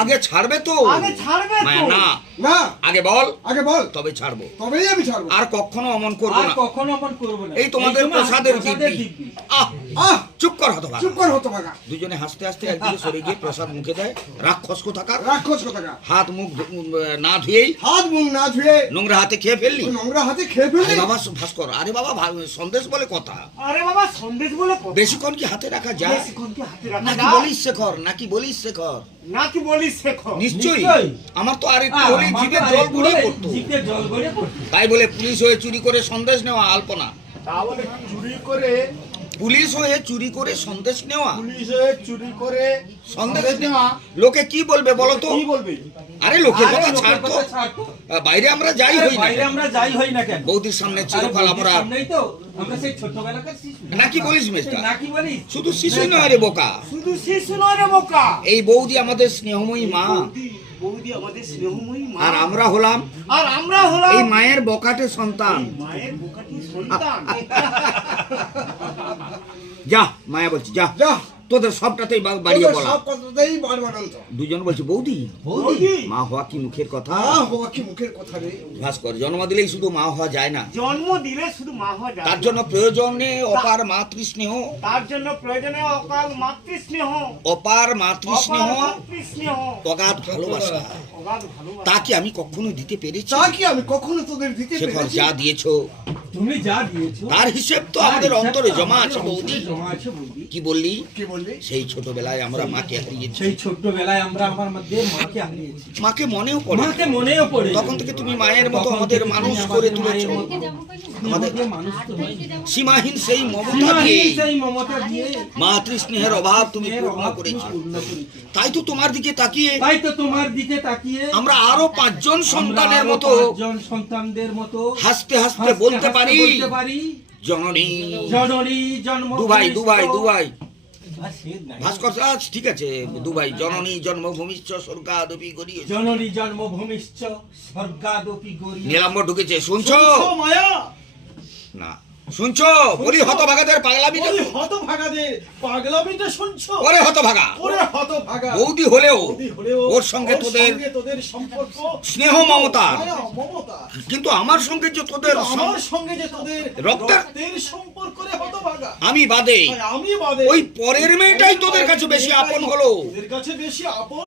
আগে ছাড়বে তো? না না আগে বল তবে ছাড়বো, তবেই আমি ছাড়বো। আর কখনো অমন করবো না। না। এই তোমাদের প্রসাদের দিব্যি। আহ চুপ কর হতভাগা। চুপ কর হতভাগা। দুজনে হাসতে হাসতে একদিকে সরে গিয়ে প্রসাদ মুখে দেয়। রাক্ষস কোথাকার, রাক্ষস কোথাকার। হাত মুখ না ধুয়েই হাত মুখ না ধুয়ে নোংরা হাতে খেয়ে ফেললি। নোংরা হাতে খেয়ে ফেললি। বাবা ভাস্কর, আরে বাবা সন্দেশ বলে কথা, আরে বাবা সন্দেশ বলে কথা। বেশিক্ষণ কি হাতে রাখা যায়? বেশিক্ষণ কি হাতে রাখা নাকি যায়? বলিস শেখর, নাকি বলিস শেখর? নাকি বলিস শেখো? নিশ্চয়ই। আমার তো আর একটু হলেই জিভে জল গড়িয়ে পড়তো। তাই বলে পুলিশ হয়ে চুরি করে সন্দেশ নেওয়া আলপনা। তাহলে চুরি করে, পুলিশ হয়ে চুরি করে সন্দেশ নেওয়া, পুলিশে চুরি করে সন্দেশ নেওয়া লোকে কি বলবে বলো তো? কি বলবে? আরে লোকের কথা ছাড় তো, বাইরে আমরা যাই হই না কেন, বৌদির সামনে চিরকাল আমরা নাকি বলিস মেজদা? শুধু শিশু নয় রে বোকা, শুধু শিশু নয় রে বোকা। এই বৌদি আমাদের স্নেহময়ী মা, বৌদি আমাদের স্নেহময়ী মা, আর আমরা হলাম এই মায়ের বকাটে সন্তান। মায়ের বোকাটি সন্তান। যা মায়া বলছি, যা যা তোদের সবটাতেই বাড়িয়ে বলা। সব কথাতেই বাড়বাড়ন্ত। দুজন বলছে বৌদি বৌদি মা হওয়া কি মুখের কথা? হওয়া কি মুখের কথা রে। ভাস্কর, জন্ম দিলেই শুধু মা হওয়া যায় না, জন্ম দিলে শুধু মা হওয়া যায় তার না। জন্য প্রয়োজনে অপার মাতৃস্নেহ, তার জন্য প্রয়োজনে অকাল মাতৃস্নেহ, অপার মাতৃস্নেহ, অপার মাতৃস্নেহ, অগাধ ভালোবাসা। অগাধ ভালোবাসা। তা কি আমি কখনো দিতে পেরেছি? তা কি আমি কখনো তোদের দিতে শেখর, পেরেছি? যা দিয়েছো তুমি যা দিয়েছো তার হিসেব তো আমাদের অন্তরে জমা আছে বৌদি। জমা আছে বৌদি। কি বললি? কি বললি? সেই ছোটবেলায় আমরা মাকে হারিয়েছি, সেই ছোট্টবেলায় আমরা আমার মধ্যে মাকে হারিয়েছি, মাকে মনেও পড়ে না। মাকে মনেও পড়ে। তখন থেকে তুমি মায়ের মতো আমাদের মানুষ করে তুলেছো। আমাদের মানুষ তো নয়। সীমাহীন সেই মমতা সীমাহীন দিয়ে, সেই মমতা দিয়ে মাতৃস্নেহের অভাব তুমি স্নেহের পূর্ণ অভাব করেছো। পূর্ণ করেছো। তাই তো তোমার দিকে তাকিয়ে তাই তো তোমার দিকে তাকিয়ে আমরা আরো 5 জন সন্তানের মতো জন সন্তানদের মতো হাসতে হাসতে বলতে পারি, জননী জননী জন্ম দুভাই ভাস্কর, ঠিক আছে দুভাই, জননী জন্মভূমিশ্চ স্বর্গাদপি গরিয়সী। জননী জন্মভূমিশ্চ স্বর্গাদপি গরিয়সী। নীলাম্বর ঢুকেছে, শুনছো? মায়া না শুনছো? বলি হতভাগাদের পাগলামিটা, হতভাগাদের পাগলামিটা শুনছো? ওরে হতভাগা, ওরে হতভাগা। বৌদি হলেও বৌদি হলেও ওর সঙ্গে তোদের সম্পর্ক স্নেহ মমতা, মায়া, মমতা। কিন্তু আমার সঙ্গে যে তোদের আমার সঙ্গে যে তোদের রক্তের- রক্তের সম্পর্ক রে হতভাগা। আমি বাদে আমি বাদে ওই পরের মেয়েটাই তোদের কাছে বেশি আপন হলো। তোদের কাছে বেশি আপন।